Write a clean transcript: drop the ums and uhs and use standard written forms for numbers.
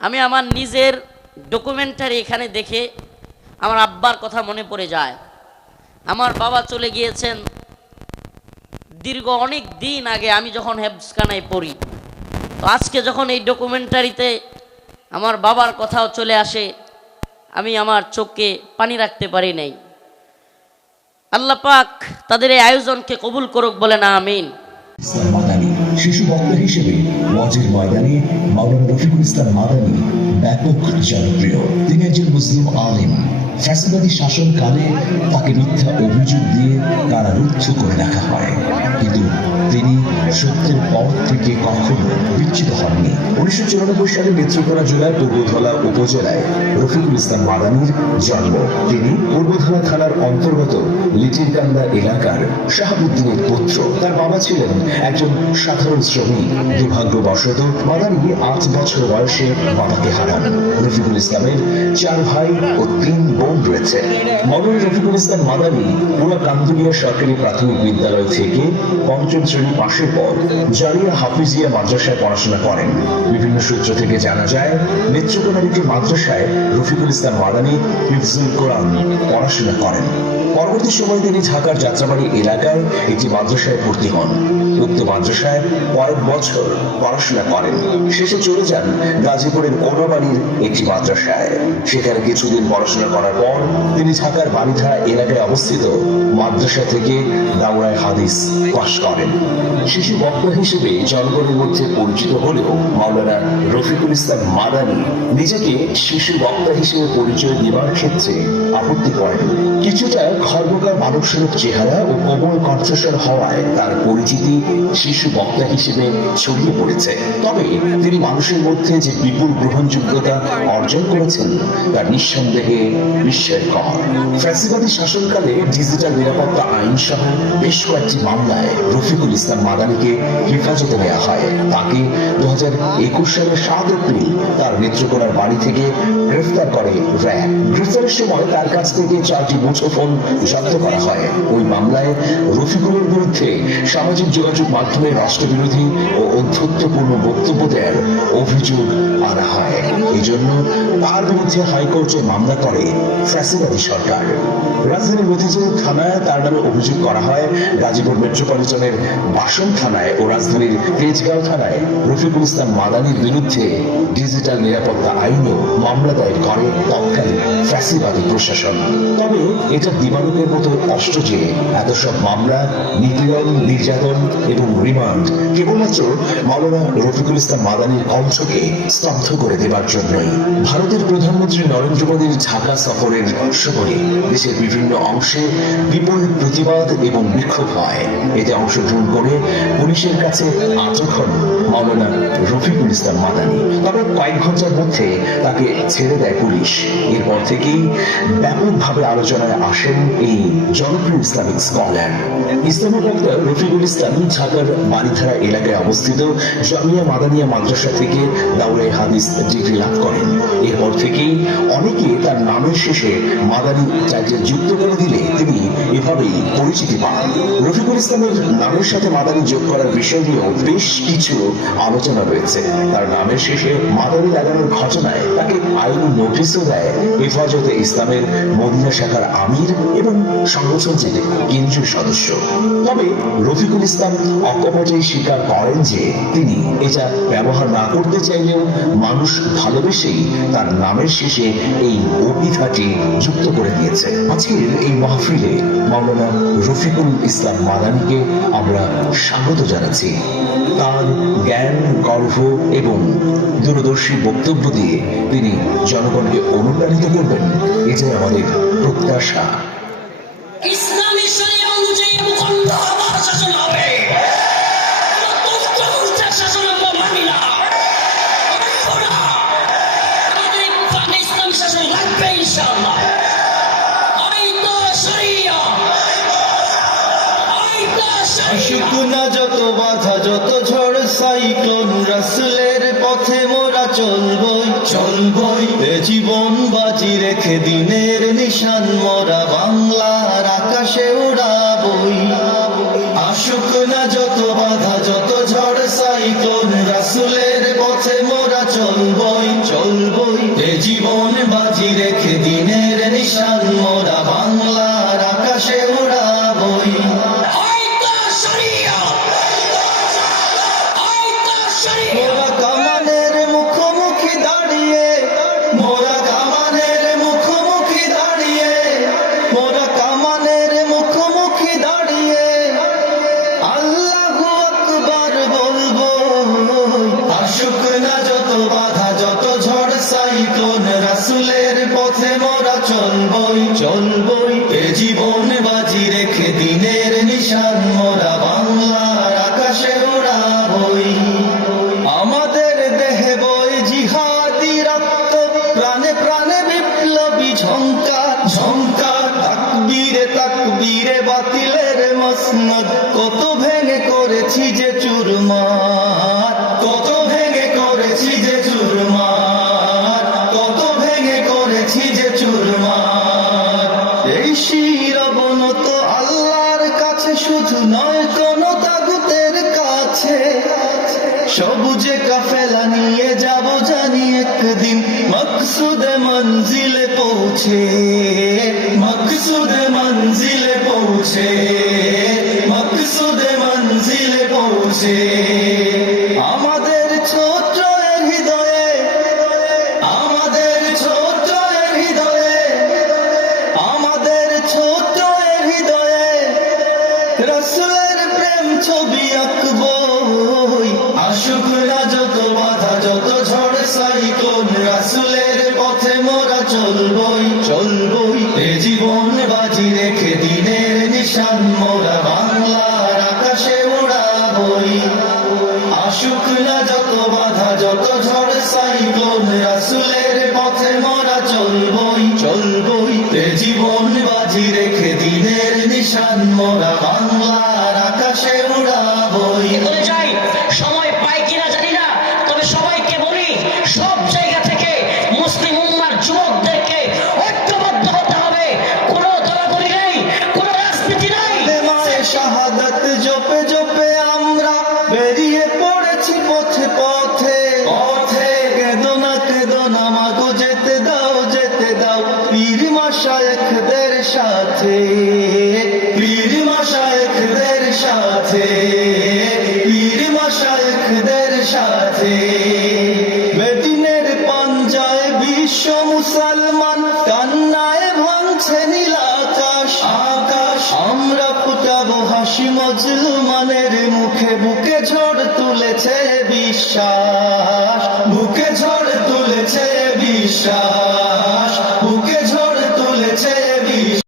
আমি আমার নিজের ডকুমেন্টারি এখানে দেখে আমার আব্বার কথা মনে পড়ে যায়। আমার বাবা চলে গিয়েছেন দীর্ঘ অনেক দিন আগে, আমি যখন হেফজখানায় পড়ি। তো আজকে যখন এই ডকুমেন্টারিতে আমার বাবার কথাও চলে আসে, আমি আমার চোখে পানি রাখতে পারি নাই। আল্লাহ পাক তাদের এই আয়োজনকে কবুল করুক, বলেন আমিন। মাদানী শিশু বক্তা হিসেবে ওয়াজের ময়দানে মাওলানা রফিকুল ইসলাম মাদানী ব্যাপক জনপ্রিয়। তিনি একজন মুসলিম আলেম। ফ্যাসিবাদী শাসনকালে তাকে মিথ্যা অভিযোগ দিয়ে কারারুদ্ধ করে রাখা হয়, কিন্তু তিনি সত্যের পথ থেকে কখনো বিচ্যুত হননি। 1994 সালে নেত্রকোনা জেলার পূর্বধলা উপজেলায় রফিকুল ইসলাম মাদানীর জন্ম। তিনি পূর্বধলা থানার অন্তর্গত লিটিরকান্দা এলাকার শাহাবুদ্দিনের পুত্র। তার বাবা ছিলেন একজন সাধারণ শ্রমিক। দুর্ভাগ্যবশত মাদানী 8 বছর বয়সে বাবাকে হারান। রফিকুল ইসলামের 4 ভাই ও 3 বোন রয়েছে। মাওলানা রফিকুল ইসলাম মাদানী পুরা কান্দুলিয়া সরকারি প্রাথমিক বিদ্যালয় থেকে 5ম শ্রেণী পাশের পর জারিয়া হাফিজিয়া মাদ্রাসায় পড়াশোনা করেন। বিভিন্ন সূত্র থেকে জানা যায়, নেত্রকোনার একটি মাদ্রাসায় রফিকুল ইসলাম মাদানী হিফজুল কোরআন পড়াশোনা করেন। পরবর্তী সময়ে তিনি ঢাকার যাত্রাবাড়ি এলাকায় একটি মাদ্রাসায় ভর্তি হন। উক্ত মাদ্রাসায় কয়েক বছর পড়াশোনা করেন। শেষে চলে যান গাজীপুরের কোনাবাড়ির একটি মাদ্রাসায়। সেখানে কিছুদিন পড়াশোনা করার পর তিনি ঢাকার বাণীধারা এলাকায় অবস্থিত মাদ্রাসা থেকে দাওরায়ে হাদিস পাশ করেন। শিশু বক্তা হিসেবে জনগণের মধ্যে পরিচিত হলেও মাওলানা রফিকুল ইসলাম মাদানী নিজেকে শিশু বক্তা হিসেবে পরিচয় দেওয়ার ক্ষেত্রে আপত্তি করেন। কিছুটা খর্বকার মানবস্বরূপ চেহারা ও কোমল কণ্ঠস্বর হওয়ায় তার পরিচিতি শিশু বক্তা হিসেবে ছড়িয়ে পড়েছে। তবে তিনি মানুষের মধ্যে যে বিপুল গ্রহণযোগ্যতা অর্জন করেছেন তা নিঃসন্দেহে বিস্ময়কর। ফ্যাসিবাদী শাসনকালে ডিজিটাল নিরাপত্তা আইন সহ বেশ কয়েকটি মামলায় রফিকুল ইসলাম মাদানীকে হেফাজতে নেওয়া হয়। তাকে 2021 সালের 7 এপ্রিল তার নেত্রকোনার বাড়ি থেকে গ্রেফতার করে র্যাব। গ্রেফতারের সময় তার কাছ থেকে 4টি মুঠোফোন জব্দ করা হয়। ওই মামলায় রফিকুলের বিরুদ্ধে সামাজিক যোগাযোগ মাধ্যমে রাষ্ট্রবিরোধী ও অধ্যত্বপূর্ণ বক্তব্য দেওয়ার অভিযোগ আনা হয়। এই জন্য তার বিরুদ্ধে হাইকোর্টে মামলা করে ফ্যাসিবাদী সরকার। রাজধানীর মতিঝিল থানায় তার নামে অভিযোগ করা হয়। গাজীপুর মেট্রোপলিটনের বাসন থানায় ও রাজধানীর তেজগাঁও থানায় রফিকুল ইসলাম মাদানীর বিরুদ্ধে ডিজিটাল নিরাপত্তা আইনেও মামলা দায়ের করে তৎকালীন ফ্যাসিবাদী প্রশাসন। তবে এটা দিবালোকের মতো স্পষ্ট যে এত সব মামলা, নিপীড়ন, নির্যাতন এবং রিমান্ড কেবলমাত্র মাওলানা রফিকুল ইসলাম মাদানীর কণ্ঠকে স্তব্ধ করে দেবার জন্যই। ভারতের প্রধানমন্ত্রী নরেন্দ্র মোদীর ঢাকা সফরের সময়ে দেশের বিভিন্ন অংশে বিপুল প্রতিবাদ এবং বিক্ষোভ হয়। এতে অংশগ্রহণ করে পুলিশের কাছে আটক হন মাওলানা রফিকুল ইসলাম মাদানী। তবে কয়েক ঘন্টার মধ্যে তাকে ছেড়ে দেয় পুলিশ। এরপর থেকেই ব্যাপকভাবে আলোচনায় আসেন এই জনপ্রিয় ইসলামিক স্কলার। ইসলামী বক্তা রফিকুল ইসলাম ঢাকার বাণীধারা এলাকায় অবস্থিত জামিয়া মাদানিয়া মাদ্রাসা থেকে দাওরায়ে হাদিস ডিগ্রি লাভ করেন। এরপর থেকেই অনেকে তার নামের শেষে মাদানী টাইটেল যুক্ত করে দিলে তিনি এভাবেই পরিচিতি পান। রফিকুল ইসলামের নামের সাথে মাদানী যোগ করার বিষয় নিয়েও বেশ কিছু আলোচনা রয়েছে। তার নামের শেষে মাদানী লাগানোর ঘটনায় তাকে আইনি নোটিশও দেয় হেফাজতে ইসলামের মদিনা শাখার আমির এবং সংগঠনটির কেন্দ্রীয় সদস্য। তবে রফিকুল ইসলাম অকপটেই স্বীকার করেন যে তিনি এটা ব্যবহার না করতে চাইলেও মানুষ ভালোবেসেই তার নামের শেষে এই অভিধাটি যুক্ত করে দিয়েছে। আজকের এই মাহফিলে মাওলানা রফিকুল ইসলাম মাদানীকে আমরা স্বাগত জানাচ্ছি। তার জ্ঞান, গর্ব এবং দূরদর্শী বক্তব্য দিয়ে তিনি জনগণকে অনুপ্রাণিত করবেন, এটাই আমাদের প্রত্যাশা। ইসলামী শরীয়ত অনুযায়ী মুখণ্ড আমার শাসন হবে। শাসন আমরা মানি না। আমাদের ইসলামী শাসন লাগবে ইনশাআল্লাহ। শুকুনা যত বাধা, যত ঝড় সাইক্লোন, রাসূলের পথে মোরা চলবই। এ জীবন বাজি রেখে দিনের নিশান মোরা বাংলার আকাশে উড়াবই। আসুক না যত বাধা, যত ঝড় সাইক্লোন, রাসূলের পথে মোরা চলবই। পৌঁছে মকসুদে মঞ্জিলে পৌঁছে মকসুদে মঞ্জিলে পৌঁছে আমাদের ছোট্ট হৃদয়ে আমাদের ছোট্ট হৃদয়ে আমাদের ছোট্ট হৃদয়ে রাসূলের প্রেম ছবি আঁকবো আসুক না যত বাধা যত ঝড় সাইক্লোন রাসূলের পথে মোরা চলবই চলবই এ জীবন বাজি রেখে দিনের নিশান মোরা বাংলার আকাশে উড়াবই আসুক না যত বাধা যত ঝড় সাইক্লোন রাসূলের পথে মোরা চলবই চলবই এ জীবন বাজি রেখে দিনের নিশান মোরা বাংলার আকাশে উড়াবই বলে যাই সময় পাই কিনা জানি না, তবে সবাইকে বলি সব জায়গা থেকে মুসলিম উম্মার যুবকদেরকে ঐক্যবদ্ধ হতে হবে। কোনো দলাদলি নেই, কোনো রাজনীতি নাই। মায়ে শাহাদাত জপে জপে আমরা বেরিয়ে পড়েছি পথে পথে পথে কেদো না মাগো যেতে দাও পীর মাশায়েখদের সাথে পীর মাশায়েখদের সাথে পীর মাশায়েখদের সাথে বেদিনের পাঞ্জায় বিশ্ব মুসলমান কান্নায় ভাঙছে নীল আকাশ আকাশ আমরা ফুটাবো হাসি মজলুমানের মুখে বুকে ঝড় তুলেছে বিশ্বাস বুকে ঝড় তুলেছে বিশ্বাস